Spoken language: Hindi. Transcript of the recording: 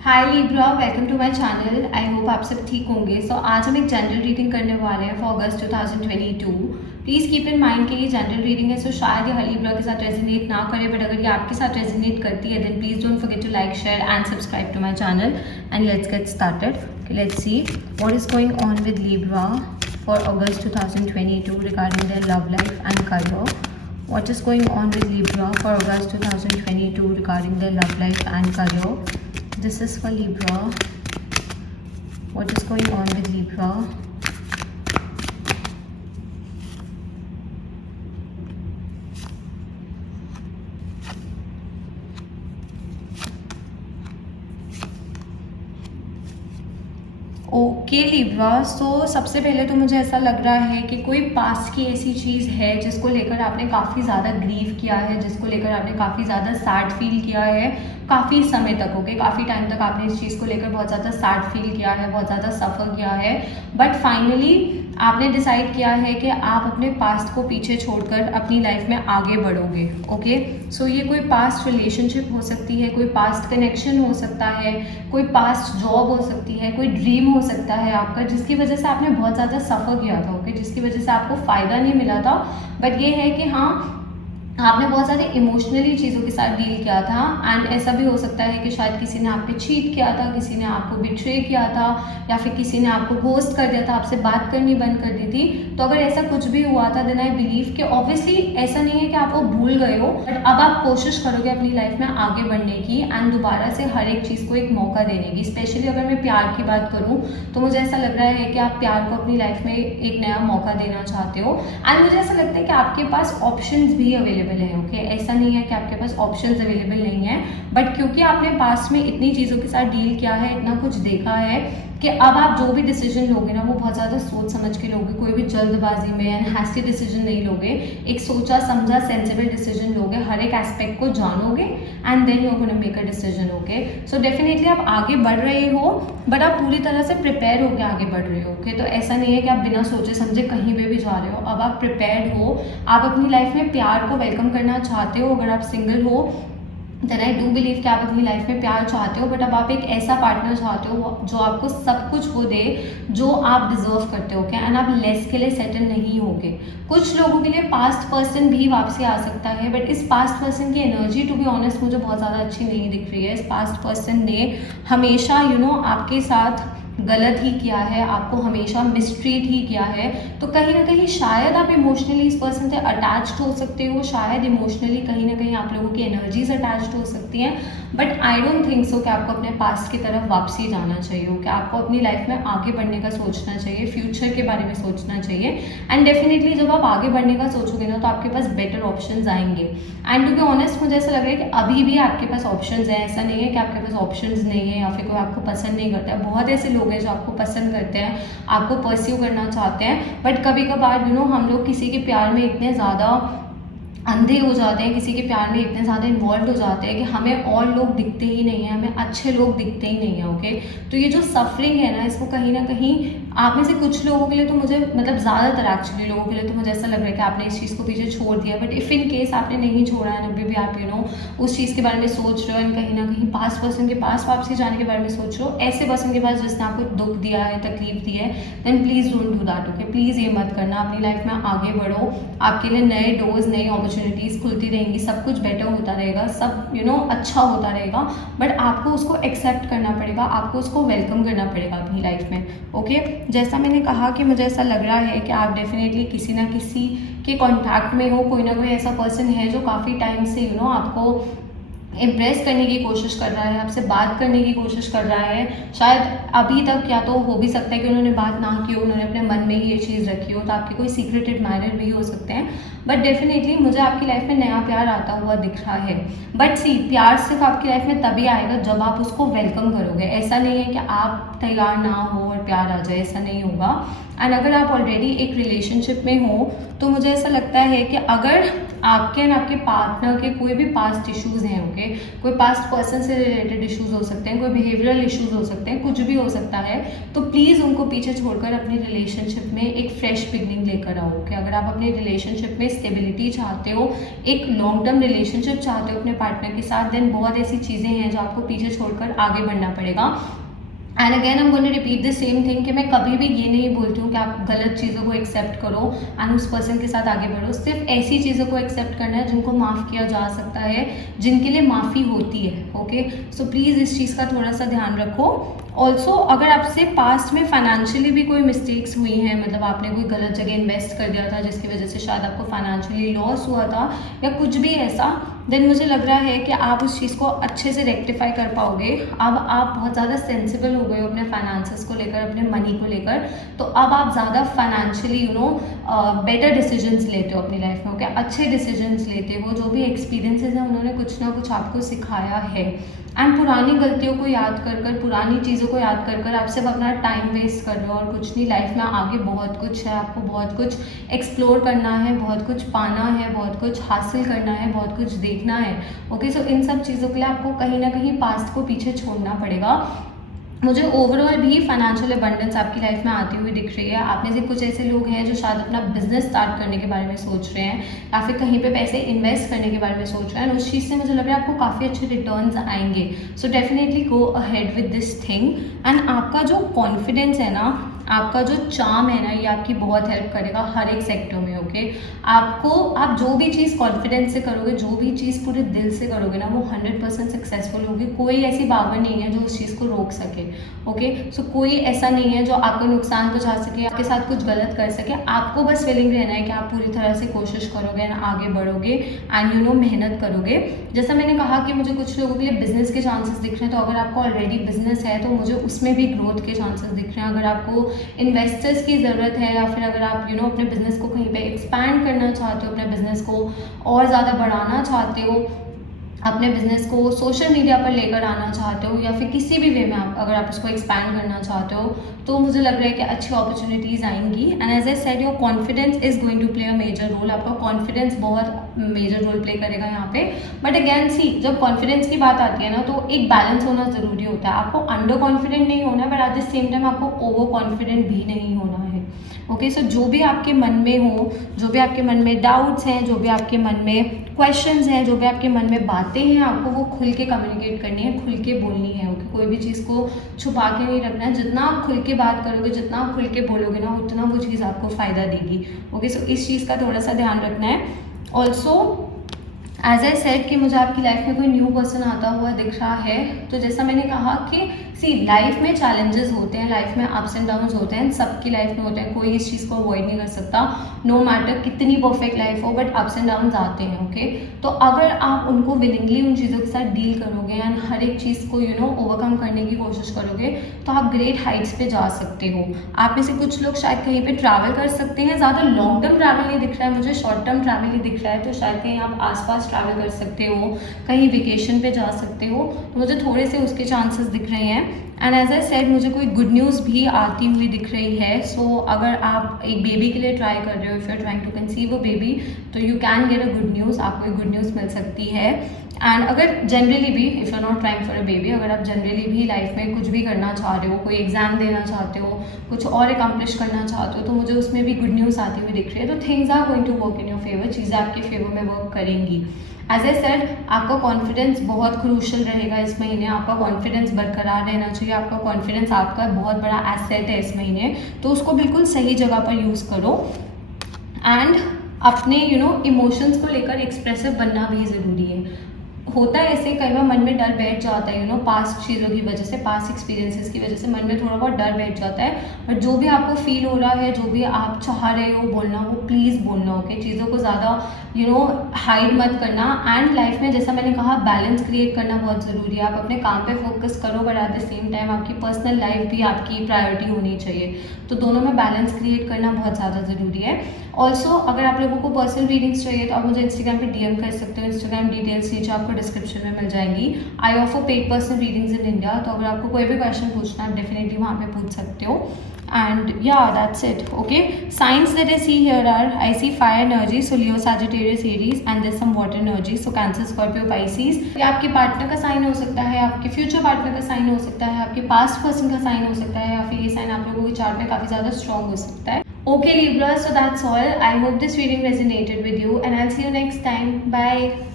Hi Libra, welcome to my channel. I hope आप सब ठीक होंगे। आज हम एक जनरल रीडिंग करने वाले हैं for August 2022। Please keep in mind कि ये जनरल रीडिंग है, सो शायद ये हर लिब्रा के साथ रेजोनेट ना करे, बट अगर ये आपके साथ रेजोनेट करती है then please don't forget to like, share and subscribe to my channel. And let's get started. Let's see what is going on with Libra for August 2022 regarding their love life and career. What is going on with Libra for August 2022 regarding their love life and career? This is for Libra. What is going on with Libra? Okay Libra, so सबसे पहले तो मुझे ऐसा लग रहा है कि कोई पास्ट की ऐसी चीज़ है जिसको लेकर आपने काफ़ी ज़्यादा ग्रीव किया है, जिसको लेकर आपने काफ़ी ज़्यादा सैड फील किया है काफ़ी समय तक। ओके, काफ़ी टाइम तक आपने इस चीज़ को लेकर बहुत ज़्यादा सैड फील किया है, बहुत ज़्यादा सफ़र किया है, बट फाइनली आपने डिसाइड किया है कि आप अपने पास्ट को पीछे छोड़कर अपनी लाइफ में आगे बढ़ोगे। ओके, सो ये कोई पास्ट रिलेशनशिप हो सकती है, कोई पास्ट कनेक्शन हो सकता है, कोई पास्ट जॉब हो सकती है, कोई ड्रीम हो सकता है आपका, जिसकी वजह से आपने बहुत ज़्यादा सफ़र किया था। ओके, जिसकी वजह से आपको फ़ायदा नहीं मिला था, बट ये है कि हाँ, आपने बहुत सारे इमोशनली चीज़ों के साथ डील किया था। एंड ऐसा भी हो सकता है कि शायद किसी ने आप पे चीट किया था, किसी ने आपको बिट्रे किया था, या फिर किसी ने आपको घोस्ट कर दिया था, आपसे बात करनी बंद कर दी थी। तो अगर ऐसा कुछ भी हुआ था देन आई बिलीव कि ऑब्वियसली ऐसा नहीं है कि आप वो भूल गए हो, बट अब आप कोशिश करोगे अपनी लाइफ में आगे बढ़ने की एंड दोबारा से हर एक चीज़ को एक मौका देने की। स्पेशली अगर मैं प्यार की बात करूँ तो मुझे ऐसा लग रहा है कि आप प्यार को अपनी लाइफ में एक नया मौका देना चाहते हो। एंड मुझे ऐसा लगता है कि आपके पास ऑप्शंस भी अवेलेबल है। ओके, ऐसा नहीं है कि आपके पास ऑप्शंस अवेलेबल नहीं है, बट क्योंकि आपने पास्ट में इतनी चीज़ों के साथ डील किया है, इतना कुछ देखा है कि अब आप जो भी डिसीजन लोगे ना वो बहुत ज़्यादा सोच समझ के लोगे, कोई भी जल्दबाजी में एंड हैस्टी डिसीजन नहीं लोगे। एक सोचा समझा सेंसिबल डिसीजन लोगे, हर एक एस्पेक्ट को जानोगे and then you are gonna make a decision. Okay, so definitely आप आगे बढ़ रहे हो, बट आप पूरी तरह से प्रिपेयर होकर आगे बढ़ रहे हो। ओके, तो ऐसा नहीं है कि आप बिना सोचे समझे कहीं पे भी जा रहे हो। अब आप प्रिपेयर्ड हो, आप अपनी लाइफ में प्यार को वेलकम करना चाहते हो। अगर आप सिंगल हो देन आई डू बिलीव कि आप अपनी लाइफ में प्यार चाहते हो, बट अब आप एक ऐसा पार्टनर चाहते हो जो आपको सब कुछ वो दे जो आप डिजर्व करते हो। क्या एंड आप लेस के लिए सेटल नहीं होगे। कुछ लोगों के लिए पास्ट पर्सन भी वापसी आ सकता है, बट इस पास्ट पर्सन की एनर्जी टू बी ऑनेस्ट मुझे बहुत ज़्यादा अच्छी नहीं दिख रही है। इस पास्ट पर्सन ने हमेशा आपके साथ गलत ही किया है, आपको हमेशा मिसट्रीट ही किया है। तो कहीं ना कहीं शायद आप इमोशनली इस पर्सन से अटैच्ड हो सकते हो, शायद इमोशनली कहीं ना कहीं आप लोगों की एनर्जीज अटैच्ड हो सकती हैं, but I don't think so कि आपको अपने पास्ट की तरफ वापसी जाना चाहिए। कि आपको अपनी लाइफ में आगे बढ़ने का सोचना चाहिए, फ्यूचर के बारे में सोचना चाहिए। एंड डेफिनेटली जब आप आगे बढ़ने का सोचोगे ना तो आपके पास बेटर ऑप्शंस आएंगे। एंड टू बी ऑनेस्ट मुझे ऐसा लग रहा है कि अभी भी आपके पास ऑप्शंस हैं। ऐसा नहीं है कि आपके पास ऑप्शंस नहीं है या फिर कोई आपको पसंद नहीं करता है। बहुत ऐसे लोग हैं जो आपको पसंद करते हैं, आपको परस्यू करना चाहते हैं, बट कभी कभार हम लोग किसी के प्यार में इतने ज़्यादा अंधे हो जाते हैं, किसी के प्यार में इतने ज़्यादा इन्वॉल्व हो जाते हैं कि हमें और लोग दिखते ही नहीं हैं, हमें अच्छे लोग दिखते ही नहीं हैं। ओके, तो ये जो सफरिंग है ना, इसको कहीं ना कहीं आप में से कुछ लोगों के लिए तो मुझे ज़्यादातर एक्चुअली लोगों के लिए तो मुझे ऐसा लग रहा है कि आपने इस चीज़ को पीछे छोड़ दिया। बट इफ़ इन केस आपने नहीं छोड़ा है, अभी भी आप उस चीज़ के बारे में सोच रहे हो एंड कहीं ना कहीं पास्ट पर्सन के पास वापसी जाने के बारे में सोच रहे हो, ऐसे पर्सन के पास जिसने आपको दुख दिया है, तकलीफ दी है, then please don't do that. Okay, please ये मत करना। अपनी लाइफ में आगे बढ़ो, आपके लिए नए डोर्स, नई अपॉर्चुनिटीज़ खुलती रहेंगी, सब कुछ बेटर होता रहेगा, सब अच्छा होता रहेगा, बट आपको उसको एक्सेप्ट करना पड़ेगा, आपको उसको वेलकम करना पड़ेगा अपनी लाइफ में। ओके, जैसा मैंने कहा कि मुझे ऐसा लग रहा है कि आप डेफिनेटली किसी ना किसी के कॉन्टैक्ट में हो, कोई ना कोई ऐसा पर्सन है जो काफ़ी टाइम से आपको इम्प्रेस करने की कोशिश कर रहा है, आपसे बात करने की कोशिश कर रहा है। शायद अभी तक या तो हो भी सकता है कि उन्होंने बात ना की हो, उन्होंने अपने मन में ही ये चीज़ रखी हो, तो आपके कोई सीक्रेट एडमायरर भी हो सकते हैं। बट डेफिनेटली मुझे आपकी लाइफ में नया प्यार आता हुआ दिख रहा है। बट सी, प्यार सिर्फ आपकी लाइफ में तभी आएगा जब आप उसको वेलकम करोगे। ऐसा नहीं है कि आप तैयार ना हो और प्यार आ जाए, ऐसा नहीं होगा। एंड अगर आप ऑलरेडी एक रिलेशनशिप में हो तो मुझे ऐसा लगता है कि अगर आपके एंड आपके पार्टनर के कोई भी पास्ट इश्यूज़ हैं, ओके, कोई पास्ट पर्सन से रिलेटेड इश्यूज़ हो सकते हैं, कोई बिहेवियरल इश्यूज़ हो सकते हैं, कुछ भी हो सकता है, तो प्लीज़ उनको पीछे छोड़कर अपनी रिलेशनशिप में एक फ्रेश बिगनिंग लेकर आओ, ओके। अगर आप अपनी रिलेशनशिप में स्टेबिलिटी चाहते हो, एक लॉन्ग टर्म रिलेशनशिप चाहते हो अपने पार्टनर के साथ, देन बहुत ऐसी चीज़ें हैं जो आपको पीछे छोड़कर आगे बढ़ना पड़ेगा। And again I am going to repeat the same thing कि मैं कभी भी ये नहीं बोलती हूँ कि आप गलत चीज़ों को एक्सेप्ट करो एंड उस पर्सन के साथ आगे बढ़ो। सिर्फ ऐसी चीज़ों को एक्सेप्ट करना है जिनको माफ़ किया जा सकता है, जिनके लिए माफ़ी होती है, ओके। सो प्लीज़ इस चीज़ का थोड़ा सा ध्यान रखो। ऑल्सो अगर आपसे पास्ट में फाइनेंशियली भी कोई मिस्टेक्स हुई हैं, मतलब आपने कोई गलत जगह इन्वेस्ट कर दिया था जिसकी वजह से शायद आपको फाइनेंशियली लॉस हुआ था या कुछ भी ऐसा, देन मुझे लग रहा है कि आप उस चीज़ को अच्छे से रेक्टिफाई कर पाओगे। अब आप बहुत ज़्यादा सेंसिबल हो गए हो अपने फाइनेंसेस को लेकर, अपने मनी को लेकर, तो अब आप ज़्यादा फाइनेंशियली बेटर डिसीजंस लेते हो अपनी लाइफ में, ओके, अच्छे डिसीजंस लेते हो। जो भी एक्सपीरियंसेस हैं उन्होंने कुछ ना कुछ आपको सिखाया है। एंड पुरानी गलतियों को याद कर कर, पुरानी चीज़ों को याद कर कर आप सिर्फ अपना टाइम वेस्ट कर रहे हो और कुछ नहीं। लाइफ में आगे बहुत कुछ है, आपको बहुत कुछ एक्सप्लोर करना है, बहुत कुछ पाना है, बहुत कुछ हासिल करना है, बहुत कुछ देखना है, ओके। सो इन सब चीज़ों के लिए आपको कहीं ना कहीं पास्ट को पीछे छोड़ना पड़ेगा। मुझे ओवरऑल भी फाइनेंशियल अबंडेंस आपकी लाइफ में आती हुई दिख रही है। आप में से कुछ ऐसे लोग हैं जो शायद अपना बिजनेस स्टार्ट करने के बारे में सोच रहे हैं या फिर कहीं पे पैसे इन्वेस्ट करने के बारे में सोच रहे हैं, उस चीज़ से मुझे लग रहा है आपको काफ़ी अच्छे रिटर्न्स आएंगे। So definitely go ahead with this thing. And आपका जो कॉन्फिडेंस है ना, आपका जो चार्म है ना, ये आपकी बहुत हेल्प करेगा हर एक सेक्टर में, ओके। आप जो भी चीज़ कॉन्फिडेंस से करोगे, जो भी चीज़ पूरे दिल से करोगे ना, वो 100% सक्सेसफुल होगी। कोई ऐसी पावर नहीं है जो उस चीज़ को रोक सके, ओके। सो कोई ऐसा नहीं है जो आपको नुकसान पहुंचा सके, आपके साथ कुछ गलत कर सके। आपको बस विलिंग रहना है कि आप पूरी तरह से कोशिश करोगे एंड आगे बढ़ोगे एंड मेहनत करोगे। जैसा मैंने कहा कि मुझे कुछ लोगों के लिए बिजनेस के चांसेस दिख रहे हैं, तो अगर आपको ऑलरेडी बिजनेस है तो मुझे उसमें भी ग्रोथ के चांसेस दिख रहे हैं। अगर आपको इन्वेस्टर्स की ज़रूरत है या फिर अगर आप अपने बिजनेस को कहीं पे एक्सपैंड करना चाहते हो, अपने बिजनेस को और ज़्यादा बढ़ाना चाहते हो, अपने बिजनेस को सोशल मीडिया पर लेकर आना चाहते हो या फिर किसी भी वे में अगर आप उसको एक्सपैंड करना चाहते हो, तो मुझे लग रहा है कि अच्छी अपॉर्चुनिटीज़ आएंगी। And as I said, your confidence is going to play a major role. आपका कॉन्फिडेंस बहुत मेजर रोल प्ले करेगा यहाँ पे। बट अगेन सी, जब कॉन्फिडेंस की बात आती है ना, तो एक बैलेंस होना ज़रूरी होता है। आपको अंडर कॉन्फिडेंट नहीं होना है, but at the same time आपको ओवर कॉन्फिडेंट भी नहीं होना है, ओके। सो जो भी आपके मन में हो, जो भी आपके मन में डाउट्स हैं, जो भी आपके मन में क्वेश्चंस हैं, जो भी आपके मन में बातें हैं, आपको वो खुल के कम्युनिकेट करनी है, खुल के बोलनी है, ओके। कोई भी चीज़ को छुपा के नहीं रखना है। जितना आप खुल के बात करोगे, जितना आप खुल के बोलोगे ना, उतना वो चीज़ आपको फ़ायदा देगी, ओके। सो इस चीज़ का थोड़ा सा ध्यान रखना है। ऑल्सो एज आई सेड कि मुझे आपकी लाइफ में कोई न्यू पर्सन आता हुआ दिख रहा है, तो जैसा मैंने कहा कि सी, लाइफ में चैलेंजेस होते हैं, लाइफ में अप्स एंड डाउन्स होते हैं, सबकी लाइफ में होते हैं, कोई इस चीज़ को अवॉइड नहीं कर सकता। नो मैटर कितनी परफेक्ट लाइफ हो, बट अप्स एंड डाउन्स आते हैं, ओके। तो अगर आप उनको विलिंगली उन चीज़ों के साथ डील करोगे एंड हर एक चीज़ को ओवरकम करने की कोशिश करोगे, तो आप ग्रेट हाइट्स पे जा सकते हो। आप में से कुछ लोग शायद कहीं पे ट्रैवल कर सकते हैं। ज़्यादा लॉन्ग टर्म ट्रैवल नहीं दिख रहा है मुझे, शॉर्ट टर्म ट्रैवल ही दिख रहा है, तो शायद कहीं आप आसपास ट्रैवल कर सकते हो, कहीं वेकेशन पे जा सकते हो, तो मुझे थोड़े से उसके चांसेस दिख रहे हैं। एंड एज आई सेड, मुझे कोई गुड न्यूज़ भी आती हुई दिख रही है। सो अगर आप एक बेबी के लिए ट्राई कर रहे हो, if you are trying to conceive a baby, तो you can get a good news, आपको एक गुड न्यूज़ मिल सकती है। एंड अगर जनरली भी, if you are not trying for a baby, अगर आप जनरली भी लाइफ में कुछ भी करना चाह रहे हो, कोई एग्जाम देना चाहते हो, कुछ और अकम्प्लिश करना चाहते हो, तो मुझे उसमें भी गुड न्यूज़ आती हुई दिख रही है। तो things are going to work in your favour, चीज़ें आपके फेवर में वर्क करेंगी। एज ए सेड, आपका कॉन्फिडेंस बहुत क्रूशल रहेगा इस महीने, आपका कॉन्फिडेंस बरकरार रहना चाहिए। आपका कॉन्फिडेंस आपका बहुत बड़ा एसेट है इस महीने, तो उसको बिल्कुल सही जगह पर यूज़ करो। एंड अपने इमोशंस को लेकर एक्सप्रेसिव बनना भी ज़रूरी है। होता है ऐसे, कई बार मन में डर बैठ जाता है, पास्ट चीज़ों की वजह से, पास्ट एक्सपीरियंसेस की वजह से मन में थोड़ा बहुत डर बैठ जाता है। बट जो भी आपको फील हो रहा है, जो भी आप चाह रहे हो बोलना, वो प्लीज़ बोलना, ओके। चीज़ों को ज़्यादा हाइड मत करना। एंड लाइफ में, जैसा मैंने कहा, बैलेंस क्रिएट करना बहुत ज़रूरी है। आप अपने काम पे फोकस करो, but at the same time आपकी पर्सनल लाइफ भी आपकी प्रायोरिटी होनी चाहिए। तो दोनों में बैलेंस क्रिएट करना बहुत ज़्यादा ज़रूरी है। ऑल्सो अगर आप लोगों को पर्सनल रीडिंग्स चाहिए, तो आप मुझे इंस्टाग्राम पे डीएम कर सकते हो। इंस्टाग्राम डिटेल्स नीचे आपको डिस्क्रिप्शन में मिल जाएंगी। I offer paid personal readings in India, तो अगर आपको कोई भी क्वेश्चन पूछना है, आप डेफिनेटली वहाँ पे पूछ सकते हो। and yeah, that's it. Okay, signs that I see here are, I see fire energy, so Leo, Sagittarius, Aries, and there's some water energy, so Cancer, Scorpio, Pisces. ये आपके पार्टनर का साइन हो सकता है, आपके फ्यूचर पार्टनर का साइन हो सकता है, आपके पास्ट पर्सन का साइन हो सकता है, या फिर ये साइन आप लोगों के चार्ट में काफी ज्यादा स्ट्रॉन्ग हो सकता है. Okay Libra, so that's all. I hope this reading resonated with you and I'll see you next time. Bye.